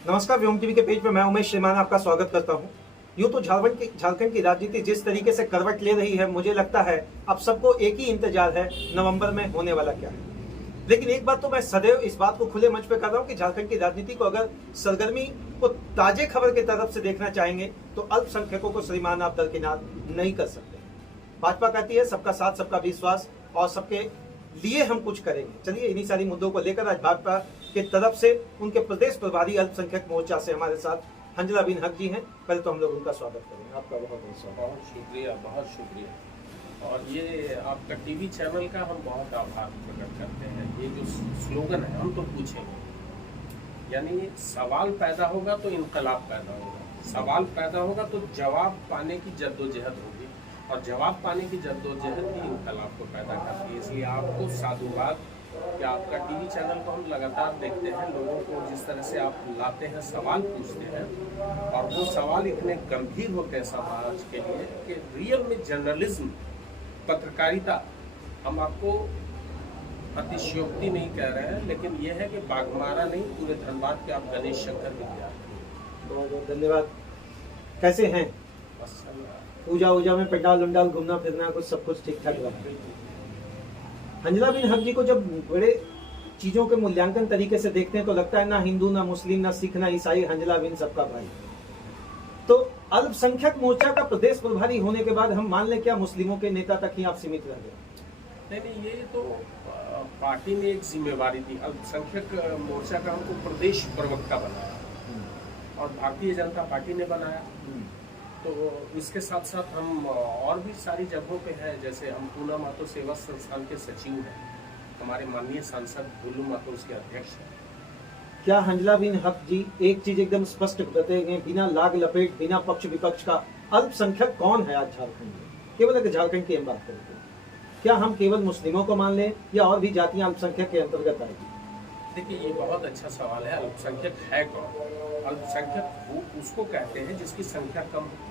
नमस्कार, व्योम टीवी के पेज पे मैं उमेश श्रीमान आपका स्वागत करता हूं। यूं तो झारखंड की राजनीति जिस तरीके से करवट ले रही है, मुझे लगता है अब सबको एक ही इंतजार है, नवंबर में होने वाला क्या है। लेकिन एक बात तो मैं सदैव इस बात को खुले मंच पे कर रहा हूं कि झारखंड की राजनीति को अगर सरगर्मी को ताजे खबर की तरफ से देखना चाहेंगे तो अल्पसंख्यकों को श्रीमान आप दरकिनार नहीं कर सकते। भाजपा कहती है सबका साथ, सबका विश्वास और सबके लिए हम कुछ करेंगे। चलिए इन्हीं सारी मुद्दों को लेकर आज भाजपा की तरफ से उनके प्रदेश प्रभारी अल्पसंख्यक मोर्चा से हमारे साथ हंजला बिन हक जी हैं। पहले तो हम लोग उनका स्वागत करेंगे। आपका बहुत बहुत स्वागत। बहुत शुक्रिया, बहुत शुक्रिया। और ये आपका टीवी चैनल का हम बहुत आभार प्रकट करते हैं। ये जो स्लोगन है, हम तो पूछेंगे, यानी सवाल पैदा होगा तो इनकलाब पैदा होगा, सवाल पैदा होगा तो जवाब पाने की जद्दोजहद होगी, और जवाब पाने की जद्दोजहद ही इनकलाब को पैदा करती है। इसलिए आपको साधुवाद कि आपका टीवी चैनल को हम लगातार देखते हैं। लोगों को जिस तरह से आप लाते हैं, सवाल पूछते हैं, और वो सवाल इतने गंभीर होते हैं समाज के लिए कि रियल में जर्नलिज्म, पत्रकारिता, हम आपको अतिशयोक्ति नहीं कह रहे हैं, लेकिन यह है कि बाघमारा नहीं, पूरे धनबाद के आप गणेश शंकर विद्यार्थी। बहुत बहुत धन्यवाद। कैसे हैं? बस पूजा वूजा में पंडाल उंडाल घूमना फिरना कुछ सब कुछ ठीक ठाक रहा? हंजला बिन हक जी को जब बड़े चीजों के मूल्यांकन तरीके से देखते हैं तो लगता है ना हिंदू, ना मुस्लिम, ना सिख, ना ईसाई, हंजला बिन सबका भाई। तो अल्पसंख्यक मोर्चा का प्रदेश प्रभारी होने के बाद हम मान लें क्या मुस्लिमों के नेता तक ही आप सीमित रह गए? नहीं, ये तो पार्टी ने एक जिम्मेवारी दी। अल्पसंख्यक मोर्चा का हमको प्रदेश प्रवक्ता बनाया और भारतीय जनता पार्टी ने बनाया। तो इसके साथ साथ हम और भी सारी जगहों पे हैं, जैसे हम पूना मातो सेवा संस्थान के सचिव हैं, हमारे माननीय सांसद भुल्लू मातो उसके अध्यक्ष हैं। क्या हंजला बिन हक जी एक चीज एकदम स्पष्ट बताएंगे, बिना लाग लपेट, बिना पक्ष विपक्ष का, अल्पसंख्यक कौन है आज झारखंड में? केवल अगर झारखंड की हम बात करें तो क्या हम केवल मुस्लिमों को मान लें या और भी जातियां अल्पसंख्यक के अंतर्गत आएगी? देखिए, ये बहुत अच्छा सवाल है। अल्पसंख्यक है कौन? अल्पसंख्यक वो उसको कहते हैं जिसकी संख्या कम हो।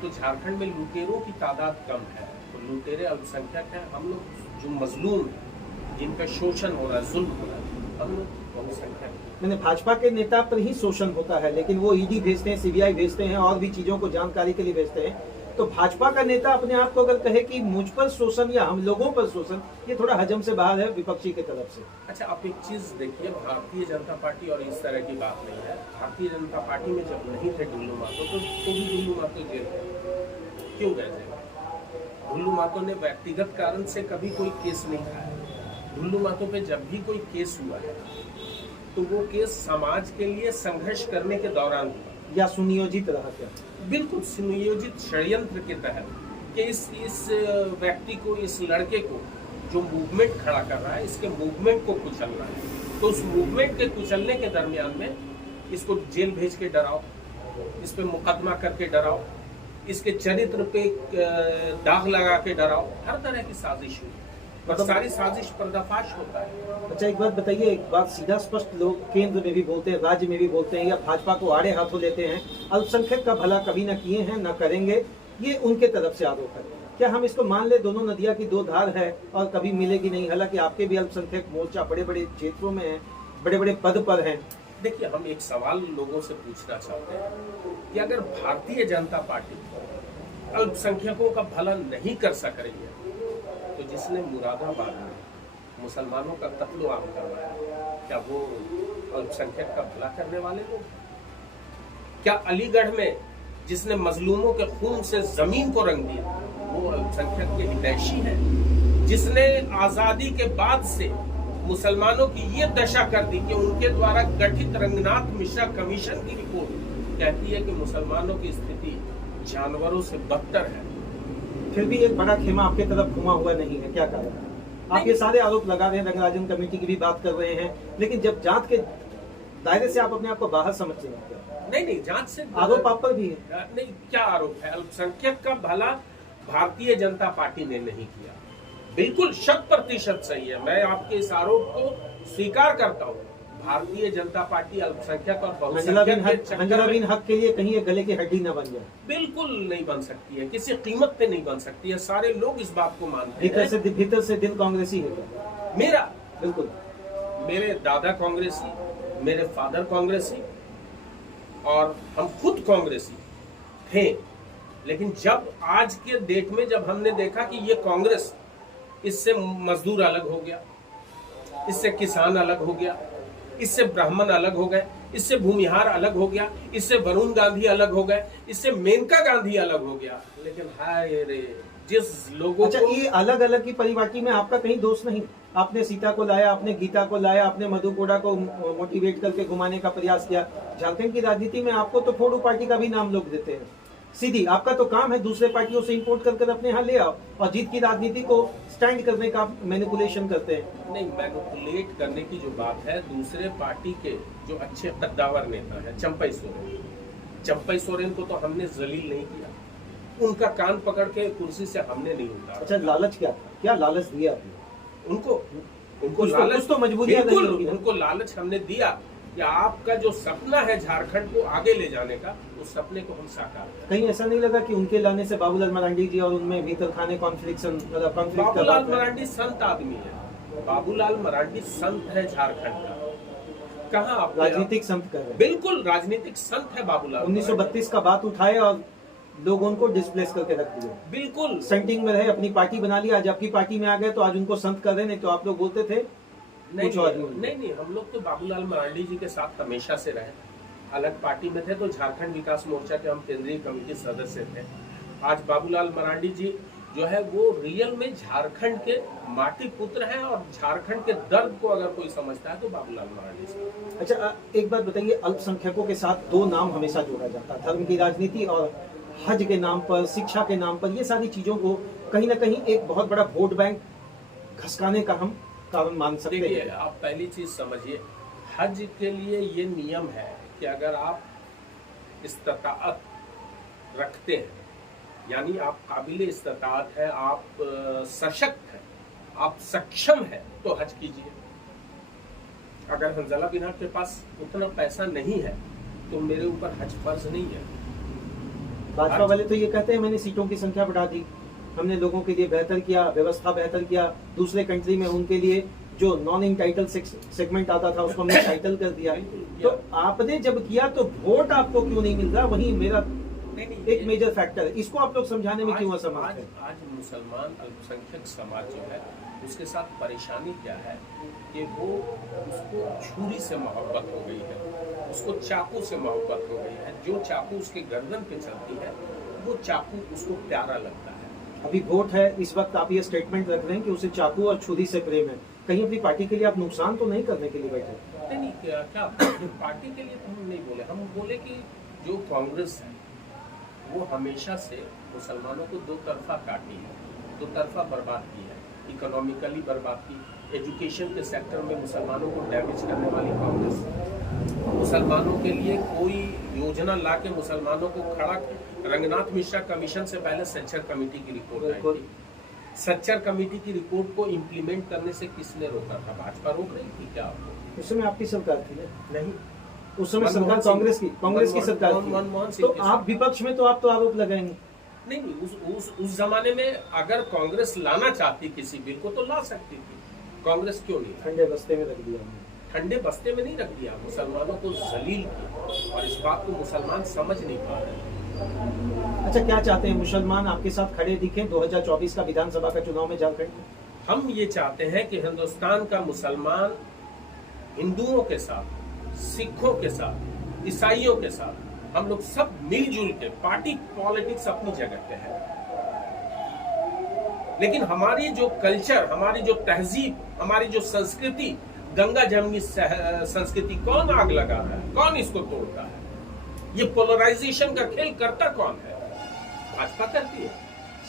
तो झारखंड में लुटेरों की तादाद कम है, तो लुटेरे अल्पसंख्यक हैं। हम लोग जो मजलूम हैं, जिनका शोषण हो रहा है, जुल्म हो रहा है, हम लोग अल्पसंख्यक। मैंने भाजपा के नेता पर ही शोषण होता है, लेकिन वो ईडी भेजते हैं, सीबीआई भेजते हैं और भी चीजों को जानकारी के लिए भेजते हैं। तो भाजपा का नेता अपने आप को अगर कहे कि मुझ पर शोषण या हम लोगों पर शोषण, ये थोड़ा हजम से बाहर है विपक्षी की तरफ से। अच्छा, आप एक चीज देखिए, भारतीय जनता पार्टी और इस तरह की बात नहीं है। भारतीय जनता पार्टी में जब नहीं थे ढुल्लू मातो, तो भी ढुल्लू मातो जेल क्यों गए थे? ढुल्लू मातो ने व्यक्तिगत कारण से कभी कोई केस नहीं खाया। ढुल्लू मातो पे जब भी कोई केस हुआ है तो वो केस समाज के लिए संघर्ष करने के दौरान हुआ, या सुनियोजित रहा? क्या बिल्कुल सुनियोजित षड्यंत्र के तहत कि इस व्यक्ति को, इस लड़के को जो मूवमेंट खड़ा कर रहा है, इसके मूवमेंट को कुचलना है। तो उस मूवमेंट के कुचलने के दरमियान में इसको जेल भेज के डराओ, इस पे मुकदमा करके डराओ, इसके चरित्र पे दाग लगा के डराओ, हर तरह की साजिश हुई। बस सारी साजिश पर्दाफाश होता है। अच्छा, एक बात बताइए, एक बात सीधा स्पष्ट लोग केंद्र में भी बोलते हैं, राज्य में भी बोलते हैं, या भाजपा को आड़े हाथों लेते हैं, अल्पसंख्यक का भला कभी न किए हैं न करेंगे, ये उनके तरफ से आरोप है। क्या हम इसको मान ले दोनों नदियां की दो धार है और कभी मिलेगी नहीं? हालांकि आपके भी अल्पसंख्यक मोर्चा बड़े बड़े क्षेत्रों में है, बड़े बड़े पद पर हैं। देखिए, हम एक सवाल लोगों से पूछना चाहते हैं कि अगर भारतीय जनता पार्टी अल्पसंख्यकों का भला नहीं कर सक रही है, तो जिसने मुरादाबाद में मुसलमानों का कत्ल आम करवाया, क्या वो अल्पसंख्यक का भला करने वाले लोग? क्या अलीगढ़ में जिसने मजलूमों के खून से जमीन को रंग दिया, वो अल्पसंख्यक के हितैषी है? जिसने आजादी के बाद से मुसलमानों की ये दशा कर दी कि उनके द्वारा गठित रंगनाथ मिश्रा कमीशन की रिपोर्ट कहती है कि मुसलमानों की स्थिति जानवरों से बदतर है, फिर भी एक बड़ा खेमा आपके तरफ घुमा हुआ नहीं है, क्या कारण है? आप ये सारे आरोप लगा रहे हैं, रंगराजन कमेटी की भी बात कर रहे हैं, लेकिन जब जांच के दायरे से आप अपने आप को बाहर समझते हैं? नहीं, जांच से आरोप आप पर भी है। नहीं, क्या आरोप है? अल्पसंख्यक का भला भारतीय जनता पार्टी ने नहीं किया, बिल्कुल 100% सही है। मैं आपके इस आरोप को स्वीकार करता हूँ। भारतीय जनता पार्टी अल्पसंख्यक और हंजला बिन हक के लिए कहीं एक गले की हड्डी न बन जाए? बिल्कुल नहीं बन सकती है, किसी कीमत पे नहीं बन सकती है। सारे लोग इस बात को मानते हैं। भीतर से दिल कांग्रेसी है क्या? मेरा बिल्कुल। मेरे दादा कांग्रेसी, मेरे फादर कांग्रेसी, और हम खुद कांग्रेसी थे, लेकिन जब आज के डेट में जब हमने देखा कि ये कांग्रेस, इससे मजदूर अलग हो गया, इससे किसान अलग हो गया, इससे ब्राह्मण अलग हो गए, इससे भूमिहार अलग हो गया, इससे वरुण गांधी अलग हो गए, इससे मेनका गांधी अलग हो गया, लेकिन हाय रे जिस लोगों अच्छा, को ये अलग अलग की परिपाटी में आपका कहीं दोष नहीं? आपने सीता को लाया, आपने गीता को लाया, आपने मधु कोड़ा को मोटिवेट करके घुमाने का प्रयास किया। झारखंड की राजनीति में आपको तो फोड़ू पार्टी का भी नाम लोग देते हैं। सीधी आपका तो काम है दूसरे पार्टियों से इंपोर्ट कर अपने यहाँ ले आओ और जीत की राजनीति को स्टैंड करने का मैनिपुलेशन करते हैं। नहीं, मैनिपुलेट करने की जो बात है, दूसरे पार्टी के जो अच्छे कद्दावर नेता है, चंपई सोरेन को तो हमने जलील नहीं किया, उनका कान पकड़ के कुर्सी से हमने नहीं उतारा। अच्छा, लालच क्या था? क्या लालच दिया आपने उनको लालच तो मजबूरियां नहीं बिल्कुल होगी ना? उनको लालच हमने दिया कि आपका जो सपना है झारखंड को आगे ले जाने का, उस सपने को हम साकार करें। कहीं ऐसा नहीं लगा कि उनके लाने से बाबूलाल मरांडी जी और उनमें भीतर खाने कॉन्फ्लिक्ट बाबूलाल मरांडी संत आदमी है, बाबूलाल मरांडी संत है झारखंड का। कहाँ आप राजनीतिक संत कर रहे हैं? बिल्कुल राजनीतिक संत है बाबूलाल। 1932 का बात उठाए और लोग उनको डिस्प्लेस करके रख दिए। बिल्कुल सेंटिंग में रहे, अपनी पार्टी बना लिया, आज आपकी पार्टी में आ गए तो आज उनको संत कर रहे, नहीं तो आप लोग बोलते थे नहीं, कुछ और ही। नहीं, हम लोग तो बाबूलाल मरांडी जी के साथ हमेशा से रहे। अलग पार्टी में थे तो झारखंड विकास मोर्चा के हम केंद्रीय कमेटी सदस्य थे। आज बाबूलाल मरांडी जी जो है वो रियल में झारखंड के माटी पुत्र हैं, और झारखंड के दर्द को अगर कोई समझता है तो बाबूलाल मरांडी से। अच्छा, एक बात बताइए, अल्पसंख्यकों के साथ दो नाम हमेशा जोड़ा जाता है, धर्म की राजनीति और हज के नाम पर, शिक्षा के नाम पर। ये सारी चीजों को कहीं ना कहीं एक बहुत बड़ा वोट बैंक घसकाने का हम कारण मान सकते देखिए, हैं। आप पहली चीज समझिए, हज के लिए ये नियम है कि अगर आप इस्ताअत रखते हैं, यानी आप काबिल इस्ताअत है, आप सशक्त हैं, आप सक्षम हैं, तो हज कीजिए। अगर हंजला बिना के पास उतना पैसा नहीं है तो मेरे ऊपर हज फर्ज नहीं है। भाजपा वाले तो ये कहते हैं मैंने सीटों की संख्या बढ़ा दी, हमने लोगों के लिए बेहतर किया, व्यवस्था बेहतर किया। दूसरे कंट्री में उनके लिए जो नॉन इंटाइटल सेगमेंट आता था उसको हमने टाइटल कर दिया। तो आपने जब किया तो वोट आपको क्यों नहीं मिल रहा? वही मेरा एक मेजर फैक्टर है, इसको आप लोग समझाने में क्यों असमर्थ है? आज मुसलमान अल्पसंख्यक समाज जो है उसके साथ परेशानी क्या है कि वो उसको छुरी से मोहब्बत हो गई है, उसको चाकू से मोहब्बत हो गई है। जो चाकू उसके गर्दन पे चलती है वो चाकू उसको प्यारा लगता है। अभी वोट है, इस वक्त आप ये स्टेटमेंट रख रहे हैं कि उसे चाकू और छुरी से प्रेम है, कहीं अपनी पार्टी के लिए आप नुकसान तो नहीं करने के लिए बैठे? नहीं, क्या पार्टी के लिए तो हम नहीं बोले, हम बोले कि जो कांग्रेस है वो हमेशा से मुसलमानों को दो तरफा काटी है, दो तरफा बर्बाद की है, इकोनॉमिकली बर्बाद की, एजुकेशन के सेक्टर में मुसलमानों को डैमेज करने वाली कांग्रेस। मुसलमानों के लिए कोई योजना ला के मुसलमानों को खड़ा, रंगनाथ मिश्रा कमीशन से पहले सच्चर कमेटी की रिपोर्ट आई थी। सच्चर कमेटी की रिपोर्ट को इम्प्लीमेंट करने से किसने रोका था? भाजपा रोक रही थी क्या आपको? उस समय आपकी सरकार थी ना? नहीं, उस समय सरकार कांग्रेस की सरकार थी, तो आप विपक्ष में तो आप तो आरोप लगाएंगे। नहीं, उस जमाने में अगर कांग्रेस लाना चाहती किसी बिल को तो ला सकती थी, कांग्रेस क्यों नहीं? ठंडे बस्ते में रख दिया हमने। ठंडे बस्ते में नहीं रख दिया, मुसलमानों को जलील किया, और इस बात को मुसलमान समझ नहीं पा रहे। अच्छा, क्या चाहते हैं मुसलमान आपके साथ खड़े दिखे 2024 का विधानसभा का चुनाव में झारखंड में? हम ये चाहते हैं कि हिंदुस्तान का मुसलमान हिंदुओं के साथ, सिखों के साथ, ईसाइयों के साथ हम लोग सब मिलजुल के, पार्टी पॉलिटिक्स अपनी जगह पे है, लेकिन हमारी जो कल्चर, हमारी जो तहजीब, हमारी जो संस्कृति, गंगा जमनी संस्कृति कौन आग लगा रहा है? कौन इसको तोड़ता है? ये पोलराइजेशन का खेल करता कौन है? भाजपा करती है।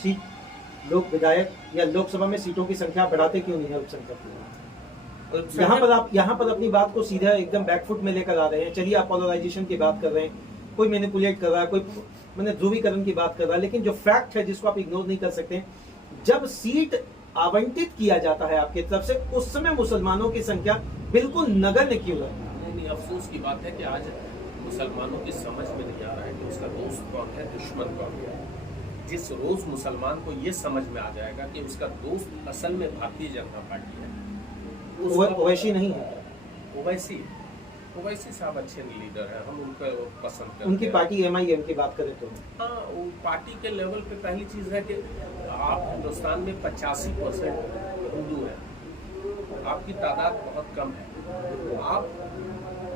सीट लोग विधायक या लोकसभा में सीटों की संख्या बढ़ाते क्यों नहीं है अल्पसंख्यक? यहाँ पर अपनी बात को सीधा एकदम बैकफुट में लेकर आ रहे हैं। चलिए, आप पोलराइजेशन की बात कर रहे हैं, कोई मैनिपुलेट कर रहा है, कोई मैंने ध्रुवीकरण की बात कर रहा है, लेकिन जो फैक्ट है जिसको आप इग्नोर नहीं कर सकते, जब सीट आवंटित किया जाता है आपकी तरफ से, उस समय मुसलमानों की संख्या बिल्कुल नगण्य क्यों है? नहीं, अफसोस की बात है कि आज मुसलमानों की समझ में नहीं आ रहा है कि उसका दोस्त कौन है, दुश्मन कौन है। जिस रोज मुसलमान को ये समझ में आ जाएगा कि उसका दोस्त असल में भारतीय जनता पार्टी है, ओवैसी नहीं है, ओवैसी ओवैसी साहब अच्छे लीडर हैं, हम उनको पसंद करते उनकी हैं। पार्टी MIM की बात करें तो हाँ, वो पार्टी के लेवल पे पहली चीज़ है कि आप हिंदुस्तान में 85% हिंदू हैं, आपकी तादाद बहुत कम है। आप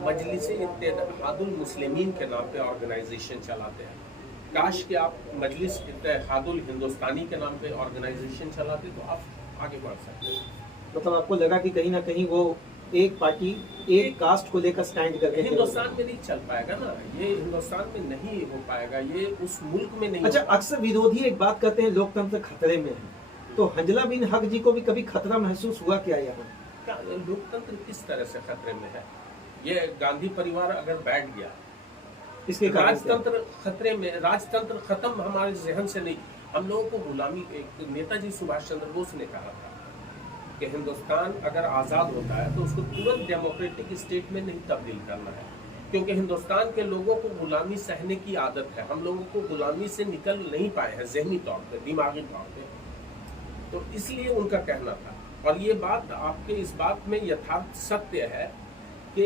मजलिस इत्तेहादुल मुस्लिमीन के नाम पे ऑर्गेनाइजेशन चलाते हैं। काश कि आप मजलिस इत्तेहादुल हिंदुस्तानी के नाम पे ऑर्गेनाइजेशन चलाते तो आप आगे बढ़ सकते हैं। मतलब आपको लगा कि कहीं ना कहीं वो एक पार्टी एक कास्ट को लेकर स्टैंड करके हिंदुस्तान में नहीं चल पाएगा ना, ये हिंदुस्तान में नहीं हो पाएगा, ये उस मुल्क में नहीं। अच्छा, अक्सर विरोधी एक बात कहते हैं लोकतंत्र खतरे में है, तो हंजला बिन हक जी को भी कभी खतरा महसूस हुआ क्या यहाँ? लोकतंत्र किस तरह से खतरे में है? ये गांधी परिवार अगर बैठ गया, इसके कारण राजतंत्र खतरे में, राजतंत्र खत्म हमारे जहन से नहीं। हम लोगों को गुलामी, एक नेताजी सुभाष चंद्र बोस ने कहा था कि हिंदुस्तान अगर आज़ाद होता है तो उसको तुरंत डेमोक्रेटिक स्टेट में नहीं तब्दील करना है, क्योंकि हिंदुस्तान के लोगों को गुलामी सहने की आदत है। हम लोगों को गुलामी से निकल नहीं पाए हैं जहनी तौर पे, दिमागी तौर पे, तो इसलिए उनका कहना था। और ये बात आपके इस बात में यथार्थ सत्य है कि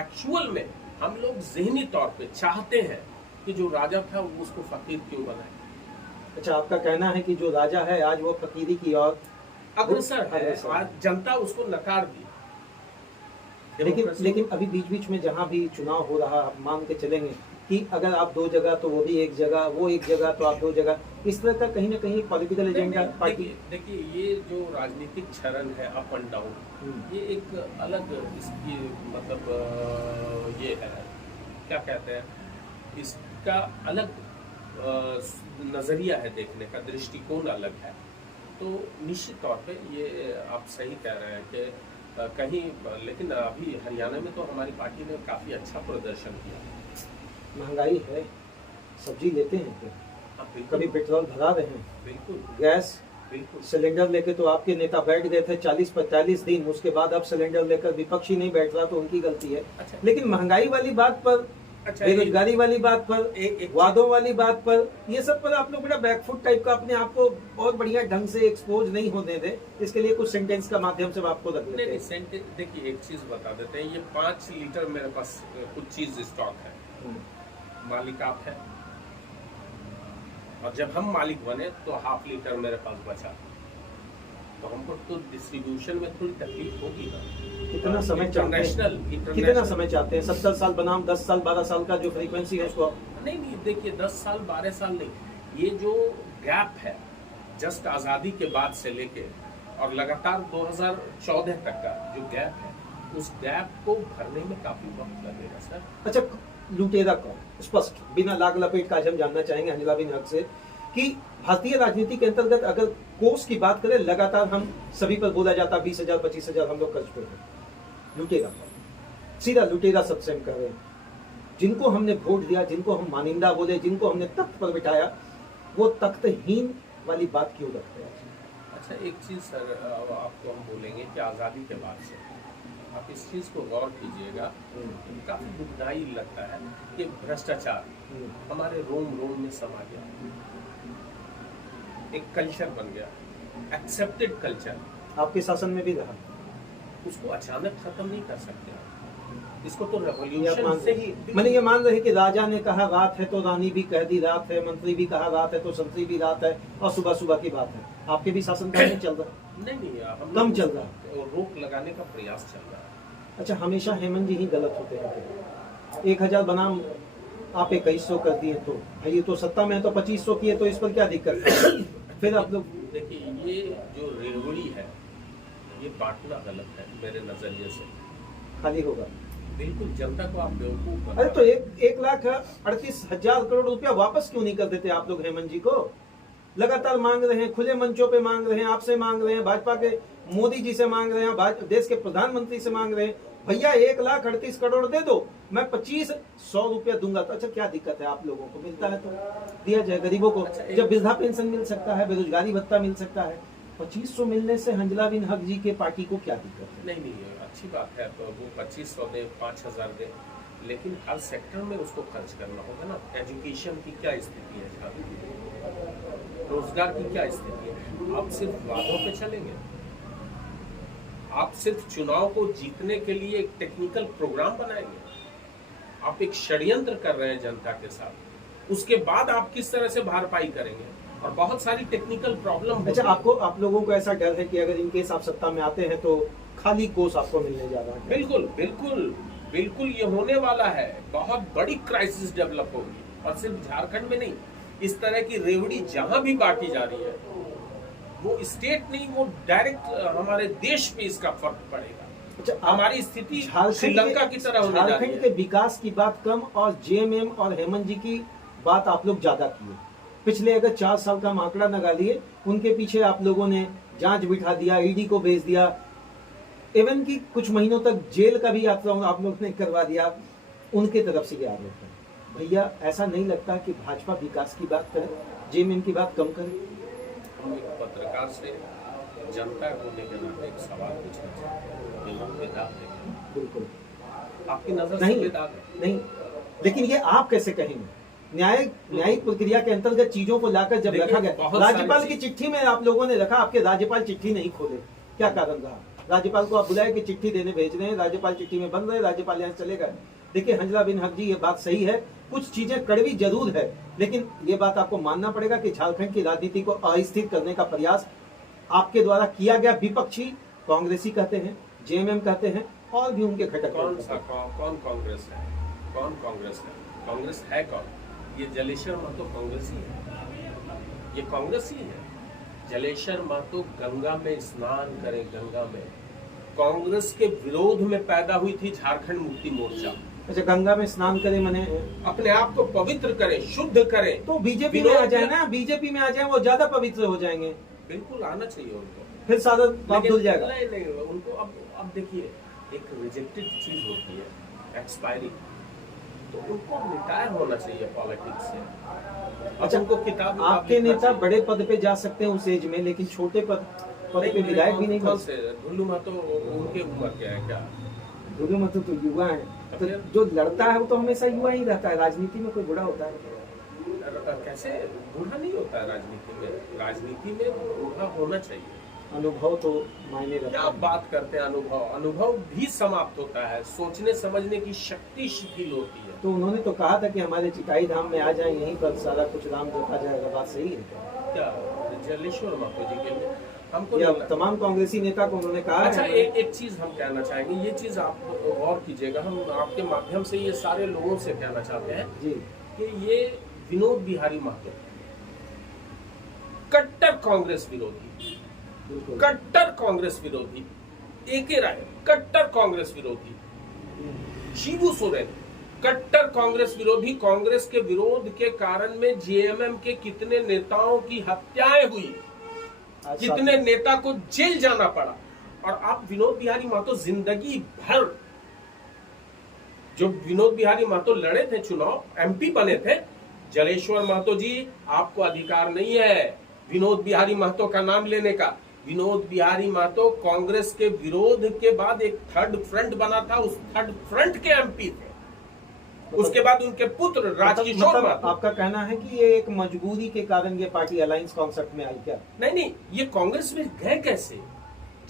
एक्चुअल में हम लोग जहनी तौर पे चाहते हैं कि जो राजा था वो उसको फकीर क्यों बनाए। अच्छा, आपका कहना है कि जो राजा है आज वो फकीरी की ओर अग्रसर है, आज जनता उसको नकार दी। लेकिन अभी बीच बीच में जहाँ भी चुनाव हो रहा, आप मान के चलेंगे कि अगर आप दो जगह तो वो भी एक जगह, वो एक जगह तो आप दो जगह, इस तरह का कहीं ना कहीं पॉलिटिकल एजेंडा पार्टी। देखिए ये जो राजनीतिक क्षरण है अप एंड डाउन, ये एक अलग इसकी मतलब ये है, क्या कहते हैं, इसका अलग नजरिया है, देखने का दृष्टिकोण अलग है। तो निश्चित तौर पे ये आप सही कह रहे हैं कि कहीं, लेकिन अभी हरियाणा में तो हमारी पार्टी ने काफ़ी अच्छा प्रदर्शन किया। महंगाई है, सब्जी लेते हैं क्या? कभी पेट्रोल भरा रहे हैं? बिल्कुल। गैस, बिल्कुल। सिलेंडर लेके तो आपके नेता बैठ गए थे 40-45 दिन, उसके बाद अब सिलेंडर लेकर विपक्षी नहीं बैठ रहा तो उनकी गलती है। अच्छा। लेकिन महंगाई वाली बात पर, अच्छा, बेरोजगारी वाली बात पर, वादों वाली बात पर, ये सब पर आप लोग बड़ा बैकफुट टाइप का अपने आप को बहुत बढ़िया ढंग से एक्सपोज नहीं होने दे, इसके लिए कुछ सेंटेंस का माध्यम से आपको रख लेते हैं। नहीं, देखिए एक चीज बता देते हैं, ये 5 लीटर मेरे पास कुछ चीज स्टॉक है, मालिक आप है, और जब हम मालिक बने तो ½ लीटर मेरे पास बचा, तो हमको तो डिस्ट्रीब्यूशन में थोड़ी तकलीफ होगी ना। कितना समय चाहते हैं? कितना समय चाहते हैं? 70 साल बनाम 10 साल 12 साल का जो फ्रीक्वेंसी है उसको? नहीं, देखिए 10 साल 12 साल नहीं, ये जो गैप है जस्ट आज़ादी के बाद से लेके और लगातार 2014 तक का जो गैप है, उस गैप को भरने में काफी वक्त लगेगा सर। अच्छा, लुटेरा कौन? स्पष्ट बिना लाग लपेट का हम जानना चाहेंगे हंजला बिन हक से कि भारतीय राजनीति के अंतर्गत अगर कोष की बात करें, लगातार हम सभी पर बोला जाता 20,000 25,000 हम लोग खर्च करते हैं। लुटेरा सीधा लुटेरा सबसे हम कह रहे हैं, जिनको हमने वोट दिया, जिनको हम मानिंदा बोले, जिनको हमने तख्त पर बिठाया, वो तख्तहीन वाली बात क्यों रखते हैं? अच्छा, एक चीज सर आपको हम बोलेंगे कि आज़ादी के बाद से आप इस चीज को गौर कीजिएगा, काफी दुखदाई लगता है कि भ्रष्टाचार हमारे रोम रोम में समा गया, एक कल्चर बन गया, एक्सेप्टेड कल्चर। आपके शासन में भी रहा, उसको अचानक खत्म नहीं कर सकते, इसको तो रेवोल्यूशन से ही। मैंने ये मान रहे कि राजा ने कहा रात है तो रानी भी कह दी रात है, मंत्री भी कहा रात है तो संतरी भी रात है, और सुबह सुबह की बात है। आपके भी शासन काल में चल रहा? नहीं, हम कम चल रहा, रोक लगाने का प्रयास चल रहा है। अच्छा, हमेशा हेमंत जी ही गलत होते हैं। 1000 बनाम आप 2100 कर दिए, तो ये तो सत्ता में है तो 2500 किए, तो इस पर क्या दिक्कत है? फिर आप लोग देखिए, ये जो रेवड़ी है ये बांटना गलत है मेरे नजरिए से। खाली होगा बिल्कुल, जनता को आप बेवकूफ बना। अरे तो 1,38,000 करोड़ रुपया वापस क्यों नहीं कर देते आप लोग हेमंत जी को? लगातार मांग रहे हैं, खुले मंचों पे मांग रहे हैं, आपसे मांग रहे हैं, भाजपा के मोदी जी से मांग रहे हैं, देश के प्रधानमंत्री से मांग रहे हैं, भैया 1,38 करोड़ दे दो, मैं 2500 रुपया दूंगा। तो अच्छा, क्या दिक्कत है? आप लोगों को मिलता है तो दिया जाए गरीबों को। जब वृद्धा पेंशन मिल सकता है, बेरोजगारी भत्ता मिल सकता है, 2500 मिलने से हंजला बिन हक जी के पार्टी को क्या दिक्कत है? नहीं, अच्छी बात है, तो वो 2500 दे, 5000 दे, लेकिन हर सेक्टर में उसको खर्च करना होगा ना। एजुकेशन की क्या स्थिति है, रोजगार की क्या स्थिति है? आप सिर्फ वादों पे चलेंगे, आप सिर्फ चुनाव को जीतने के लिए एक टेक्निकल प्रोग्राम बनाएंगे? आप एक षड्यंत्र कर रहे हैं जनता के साथ। उसके बाद आप किस तरह से भरपाई करेंगे? और बहुत सारी टेक्निकल प्रॉब्लम। अच्छा, आप लोगों को ऐसा डर है कि अगर इनकेस आप सत्ता में आते हैं तो खाली कोस आपको मिलने जा रहा है? बिल्कुल बिल्कुल बिल्कुल, ये होने वाला है। बहुत बड़ी क्राइसिस डेवलप होगी, और सिर्फ झारखंड में नहीं, इस तरह की रेवड़ी जहां भी बांटी जा रही है, वो स्टेट नहीं, वो डायरेक्ट हमारे देश पे इसका फर्क पड़ेगा। अच्छा, हमारी स्थिति श्रीलंका की तरह होने जा रही झारखंड है। के विकास की बात कम और जेएमएम और हेमंत जी की बात आप लोग ज्यादा किए। पिछले अगर 4 साल का आंकड़ा लगा लिए, उनके पीछे आप लोगों ने जांच बिठा दिया, ईडी को भेज दिया, इवन की कुछ महीनों तक जेल का भी आप लोग ने करवा दिया। उनके तरफ से ये आरोप है। भैया, ऐसा नहीं लगता कि भाजपा विकास की बात करे, जेएमएम की बात कम करे? हम एक पत्रकार से जनता होने के नाते एक सवाल पूछना चाहते हैं। बेदाग है? बिल्कुल आपकी नजर से नहीं, बेदाग है? नहीं, लेकिन ये आप कैसे कहेंगे? न्यायिक प्रक्रिया के अंतर्गत चीजों को लाकर जब रखा गया, राज्यपाल की चिट्ठी में आप लोगों ने रखा, आपके राज्यपाल चिट्ठी नहीं खोले, क्या कारण रहा? राज्यपाल को आप बुलाए कि चिट्ठी देने भेज रहे हैं, राज्यपाल चिट्ठी में बंद रहे, राज्यपाल यहाँ चले गए। देखिए हंजला बिन हक जी, ये बात सही है, कुछ चीजें कड़वी जरूर है, लेकिन ये बात आपको मानना पड़ेगा कि झारखंड की राजनीति को अस्थिर करने का प्रयास आपके द्वारा किया गया। विपक्षी कांग्रेसी कहते हैं, जेएमएम कहते हैं, और भी उनके घटक। कौन कांग्रेस है? कौन कांग्रेस है? कांग्रेस है कौन? ये जलेश्वर महतो कांग्रेस ही है, ये कांग्रेस ही है। जलेश्वर महतो गंगा में स्नान करे, गंगा में कांग्रेस के विरोध में पैदा हुई थी झारखंड मुक्ति मोर्चा। अच्छा, गंगा में स्नान करे मने अपने आप को पवित्र करे, शुद्ध करे, तो बीजेपी में आ जाए ना, बीजेपी में आ जाए, वो ज्यादा पवित्र हो जाएंगे। बिल्कुल आना चाहिए उनको, फिर सारा पाप धुल जाएगा। नहीं, उनको अब देखिए, एक रिजेक्टेड चीज होती है एक्सपायरी, तो उनको रिटायर होना चाहिए पॉलिटिक्स से। अच्छा, उनको किताब आपके नेता बड़े पद पे जा सकते हैं उस एज में, लेकिन छोटे पद पे विधायक भी नहीं बन सकते। ढुल्लू महतो उनके उम्र क्या है? क्या ढुल्लू महतो तो युवा है, तो जो लड़ता है वो तो हमेशा युवा ही रहता है। राजनीति में कोई बूढ़ा होता है? कैसे बूढ़ा नहीं होता है राजनीति में? राजनीति में बूढ़ा होना चाहिए। अनुभव तो मायने रखता है। क्या बात करते हैं? अनुभव भी समाप्त होता है, सोचने समझने की शक्ति शिथिल होती है। तो उन्होंने तो कहा था कि हमारे चिटाई धाम में आ जाए, यहीं पर सारा कुछ राम देखा जाएगा। बात सही है क्या? जलेश्वर महतो जी के लिए हमको या तमाम कांग्रेसी नेता को उन्होंने कहा? अच्छा, एक चीज हम कहना चाहेंगे, ये चीज आप गौर कीजिएगा, हम आपके माध्यम से ये सारे लोगों से कहना चाहते हैं जी कि ये विनोद बिहारी महतो कट्टर कांग्रेस विरोधी, कट्टर कांग्रेस विरोधी, एके राय कट्टर कांग्रेस विरोधी, शिबू सोरेन कट्टर कांग्रेस विरोधी। कांग्रेस के विरोध के कारण में जेएमएम के कितने नेताओं की हत्याएं हुई, कितने नेता को जेल जाना पड़ा, और आप विनोद बिहारी महतो जिंदगी भर, जो विनोद बिहारी महतो लड़े थे चुनाव, एमपी बने थे, जलेश्वर महतो जी आपको अधिकार नहीं है विनोद बिहारी महतो का नाम लेने का। विनोद बिहारी महतो कांग्रेस के विरोध के बाद एक थर्ड फ्रंट बना था, उस थर्ड फ्रंट के एमपी थे। उसके बाद उनके पुत्र राजकिशोर महतो। आपका कहना है कि ये एक मजबूरी के कारण ये पार्टी अलायंस कॉन्सेप्ट में आई क्या? नहीं, ये कांग्रेस में गए कैसे?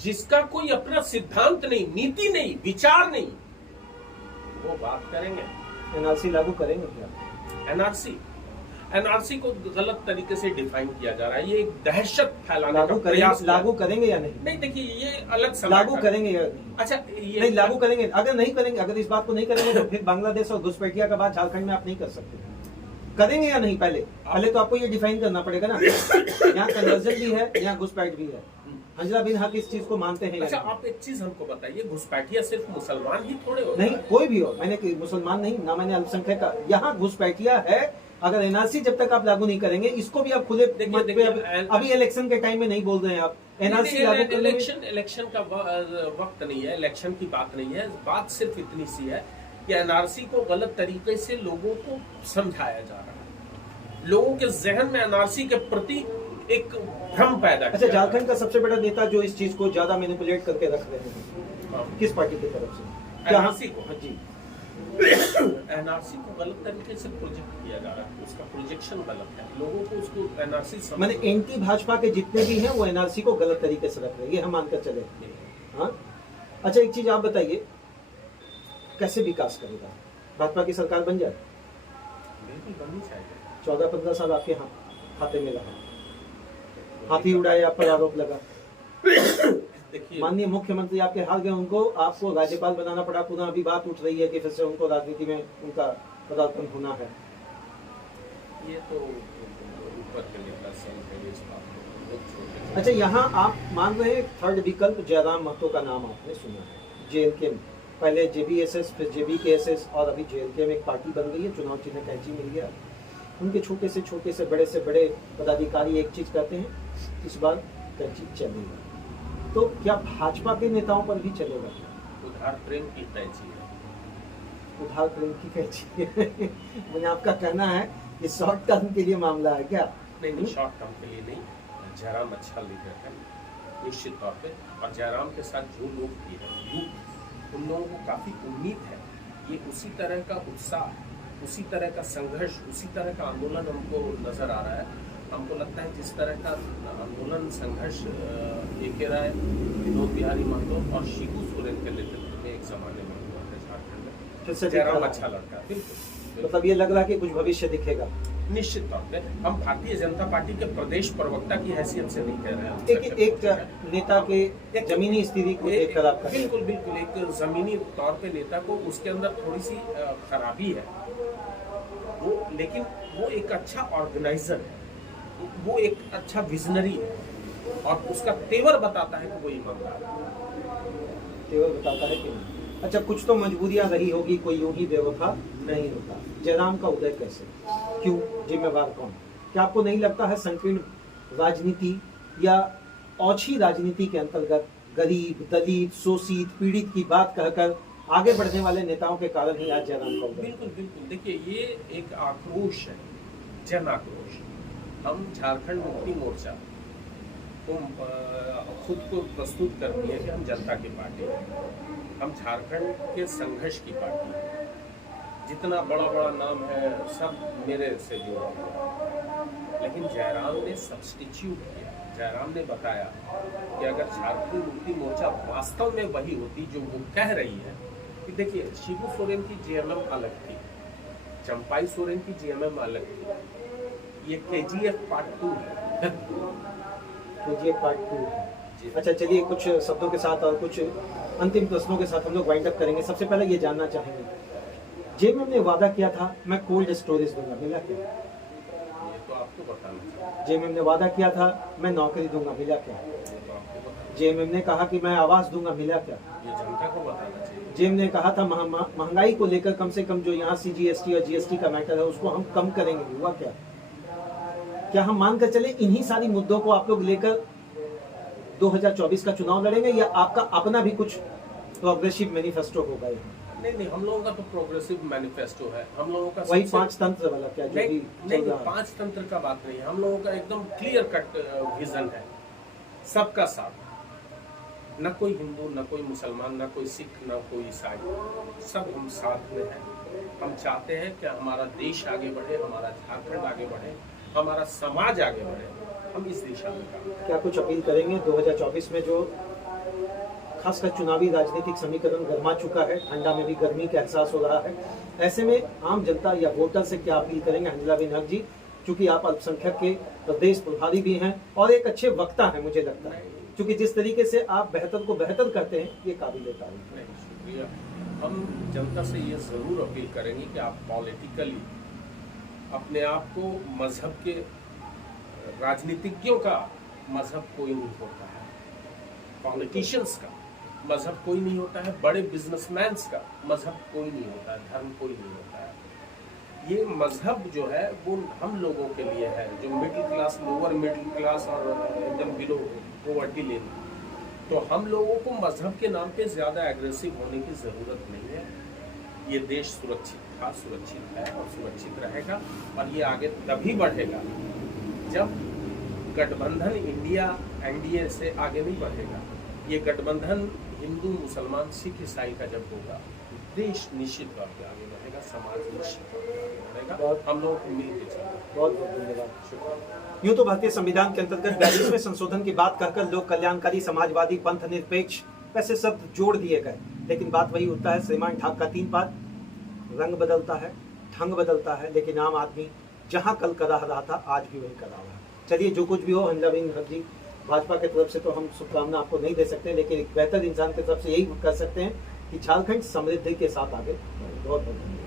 जिसका कोई अपना सिद्धांत नहीं, नीति नहीं, विचार नहीं, वो बात करेंगे। एनआरसी लागू करेंगे क्या? एनआरसी को गलत तरीके से डिफाइन किया जा रहा है। ये एक दहशत फैलाने का प्रयास। लागू करेंगे या नहीं? नहीं, देखिए ये अलग लागू करेंगे या नहीं? अच्छा, ये नहीं लागू करेंगे। अगर नहीं करेंगे, अगर इस बात को नहीं करेंगे तो फिर बांग्लादेश और घुसपैठिया का बात झारखंड में आप नहीं कर सकते। करेंगे या नहीं? पहले तो आपको ये डिफाइन करना पड़ेगा ना। यहाँ कन्वर्जन भी है, यहाँ घुसपैठ भी है। हंजला बिन हक इस चीज को मानते हैं? अच्छा, आप एक चीज हमको बताइए, घुसपैठिया सिर्फ मुसलमान ही थोड़े होते नहीं, कोई भी हो, मैंने मुसलमान नहीं ना, मैंने अल्पसंख्यक का। यहाँ घुसपैठिया है। अगर एनआरसी जब तक आप लागू नहीं करेंगे, इसको भी आप खुले अभी इलेक्शन के टाइम में नहीं बोल रहे हैं आप एनआरसी लागू करने। इलेक्शन का वक्त नहीं है, इलेक्शन की बात नहीं है। बात सिर्फ इतनी सी है कि एनआरसी को गलत तरीके से लोगों को समझाया जा रहा है, लोगों के जहन में एनआरसी के प्रति एक भ्रम पैदा। अच्छा, झारखंड का सबसे बड़ा नेता जो इस चीज को ज्यादा मैनिपुलेट करके रख रहे हैं, किस पार्टी की तरफ से? एनआरसी को? हाँ जी, एनआरसी को गलत तरीके से प्रोजेक्ट किया जा रहा है, उसका प्रोजेक्शन गलत है, लोगों को उसको एनआरसी मैंने एंटी भाजपा के जितने भी हैं वो एनआरसी को गलत तरीके से रख रहे हैं, ये हम मानकर चले। हाँ, अच्छा, एक चीज आप बताइए, कैसे विकास करेगा? भाजपा की सरकार बन जाए? बिल्कुल बननी चाहिए। 14-15 साल आपके खाते में रहा, हाथी उड़ाए आप पर आरोप लगा, देखिए, माननीय मुख्यमंत्री आपके हार गए, उनको आपको राज्यपाल बनाना पड़ा, पुनः अभी बात उठ रही है कि फिर से उनको राजनीति में उनका पदार्पण होना है। ये तो ऊपर के नेता संघ है, इस बात को बहुत छोटे। अच्छा, यहाँ आप मान रहे हैं थर्ड विकल्प जयराम महतो का नाम आपने सुना है, जेएलके में पहले जेबीएसएस, फिर जेबीकेएसएस और अभी जेएलके में एक पार्टी बन गई है, चुनाव चिन्ह कैंची मिल गया। उनके छोटे से बड़े पदाधिकारी एक चीज कहते हैं, इस बार कैंची चलेगा, तो क्या भाजपा के नेताओं पर भी चलेगा? उधार प्रेम की कैंची है। उधार प्रेम की कैंची है। मुझे आपका कहना है कि शॉर्ट टर्म के लिए मामला है क्या? नहीं, शॉर्ट टर्म के लिए नहीं। जयराम अच्छा लीडर है निश्चित तौर पे, और जयराम के साथ जो लोग भी हैं, यूथ, उन लोगों को काफ़ी उम्मीद है। ये उसी तरह का उत्साह, उसी तरह का संघर्ष, उसी तरह का आंदोलन हमको नज़र आ रहा है। हमको लगता है जिस तरह का आंदोलन संघर्ष ए.के. राय, विनोद बिहारी महतो और शिबू सोरेन के नेतृत्व में एक ज़माने में हुआ है झारखंड में, जयराम अच्छा लड़का है। बिल्कुल, मतलब ये लग रहा है कि कुछ भविष्य दिखेगा निश्चित तौर पे। हम भारतीय जनता पार्टी के प्रदेश प्रवक्ता की हैसियत से नहीं कह रहे हैं, एक नेता के जमीनी स्थिति को देखकर आपका? बिल्कुल, एक जमीनी तौर पे नेता को उसके अंदर थोड़ी सी खराबी है वो, लेकिन वो एक अच्छा ऑर्गेनाइजर है, वो एक अच्छा विजनरी है, और उसका तेवर बताता है कि वो ईमानदार है। तेवर बताता है कि नहीं? अच्छा, कुछ तो मजबूरियां रही होगी, कोई यूं ही बेवफा नहीं होता। जयराम का उदय कैसे, क्यों, जिम्मेवार कौन? क्या आपको नहीं लगता है संकीर्ण राजनीति या औछी राजनीति के अंतर्गत गरीब, दलित, शोषित, पीड़ित की बात कहकर आगे बढ़ने वाले नेताओं के कारण ही आज जयराम का उदय? बिल्कुल। देखिए, ये एक आक्रोश है, जन आक्रोश। हम झारखंड मुक्ति मोर्चा को खुद को प्रस्तुत करती है कि हम जनता की पार्टी हैं, हम झारखंड के संघर्ष की पार्टी हैं। जितना बड़ा नाम है सब मेरे से जुड़ा हुआ है, लेकिन जयराम ने सब्स्टिट्यूट किया। जयराम ने बताया कि अगर झारखंड मुक्ति मोर्चा वास्तव में वही होती जो वो कह रही है, कि देखिए, शिबू सोरेन की जीएमएम अलग थी, चंपाई सोरेन की जीएमएम अलग थी, ये केजीएफ पार्ट 2 है। केजीएफ पार्ट 2 है। अच्छा, चलिए कुछ शब्दों के साथ और कुछ अंतिम प्रश्नों के साथ हम लोग वाइंड अप करेंगे। सबसे पहले ये जानना चाहेंगे, जेएमएम ने वादा किया था मैं कोल्ड स्टोरेज दूंगा, मिला क्या? ये तो आपको बताना चाहिए। जेएमएम ने वादा किया था मैं नौकरी दूंगा, मिला क्या? ये तो आपको बताना चाहिए। जेएमएम ने कहा कि मैं आवास दूंगा, मिला क्या? ये जनता को बताना चाहिए। जेएमएम ने कहा था महंगाई को लेकर कम से कम जो यहाँ सीजीएसटी और जीएसटी का मैटर है उसको हम कम करेंगे, हुआ क्या? क्या हम मानकर चले इन्हीं सारी मुद्दों को आप लोग लेकर 2024 का चुनाव लड़ेंगे, या आपका अपना भी कुछ प्रोग्रेसिव मैनिफेस्टो होगा? नहीं, हम लोगों का तो प्रोग्रेसिव मैनिफेस्टो है। हम लोगों का वही 5 तंत्र वाला क्या? नहीं, 5 तंत्र का बात नहीं है। हम लोगों का एकदम क्लियर कट विजन है, सबका साथ, न कोई हिंदू, न कोई मुसलमान, न कोई सिख, न कोई ईसाई, सब हम साथ में हैं। हम चाहते हैं कि हमारा देश आगे बढ़े, हमारा झारखंड आगे बढ़े, हमारा समाज आगे बढ़े। हम इस दिशा में काम करें। क्या कुछ अपील करेंगे 2024 में, जो खासकर चुनावी राजनीतिक समीकरण गर्मा चुका है, ठंडा में भी गर्मी का एहसास हो रहा है, ऐसे में आम जनता या वोटर से क्या अपील करेंगे? हंजला बिन हक जी, चूंकि आप अल्पसंख्यक के प्रदेश प्रभारी भी हैं और एक अच्छे वक्ता हैं, मुझे लगता है, क्योंकि जिस तरीके से आप बेहतर को बेहतर करते हैं, ये काबिल तारीफ है। शुक्रिया। हम जनता से ये जरूर अपील करेंगे कि आप पॉलिटिकली अपने आप को, मजहब के राजनीतिज्ञों का मजहब कोई नहीं होता है, पॉलिटिशियंस का मजहब कोई नहीं होता है, बड़े बिजनेसमैन्स का मजहब कोई नहीं होता है, धर्म कोई नहीं होता है। ये मजहब जो है वो हम लोगों के लिए है, जो middle class, lower middle class और एकदम बिलो पॉवर्टी लेवल। तो हम लोगों को मजहब के नाम पे ज़्यादा एग्रेसिव होने की ज़रूरत नहीं है। ये देश सुरक्षित था, सुरक्षित है और सुरक्षित रहेगा, और ये आगे तभी बढ़ेगा जब गठबंधन इंडिया एनडीए से आगे नहीं बढ़ेगा। ये गठबंधन हिंदू, मुसलमान, सिख, ईसाई का जब होगा, देश निश्चित तौर पे आगे बढ़ेगा, समाज निश्चित तौर पे आगे बढ़ेगा। हम लोग मिल के चलेंगे। बहुत बहुत धन्यवाद, शुक्रिया। यूं तो भारतीय संविधान के अंतर्गत 42वें संशोधन की बात कहकर लोक कल्याणकारी, समाजवादी, पंथ निरपेक्ष वैसे शब्द जोड़ दिए गए, लेकिन बात वही होता है। श्रीमान ठाक का 3 पाद, रंग बदलता है, ढंग बदलता है, लेकिन आम आदमी जहां कल करा रहा था आज भी वही करा रहा है। चलिए जो कुछ भी हो, नवीन जी भाजपा की तरफ से तो हम शुभकामना आपको नहीं दे सकते, लेकिन एक बेहतर इंसान की तरफ से यही कर सकते हैं कि झारखंड समृद्धि के साथ आगे बढ़े। बहुत बहुत धन्यवाद।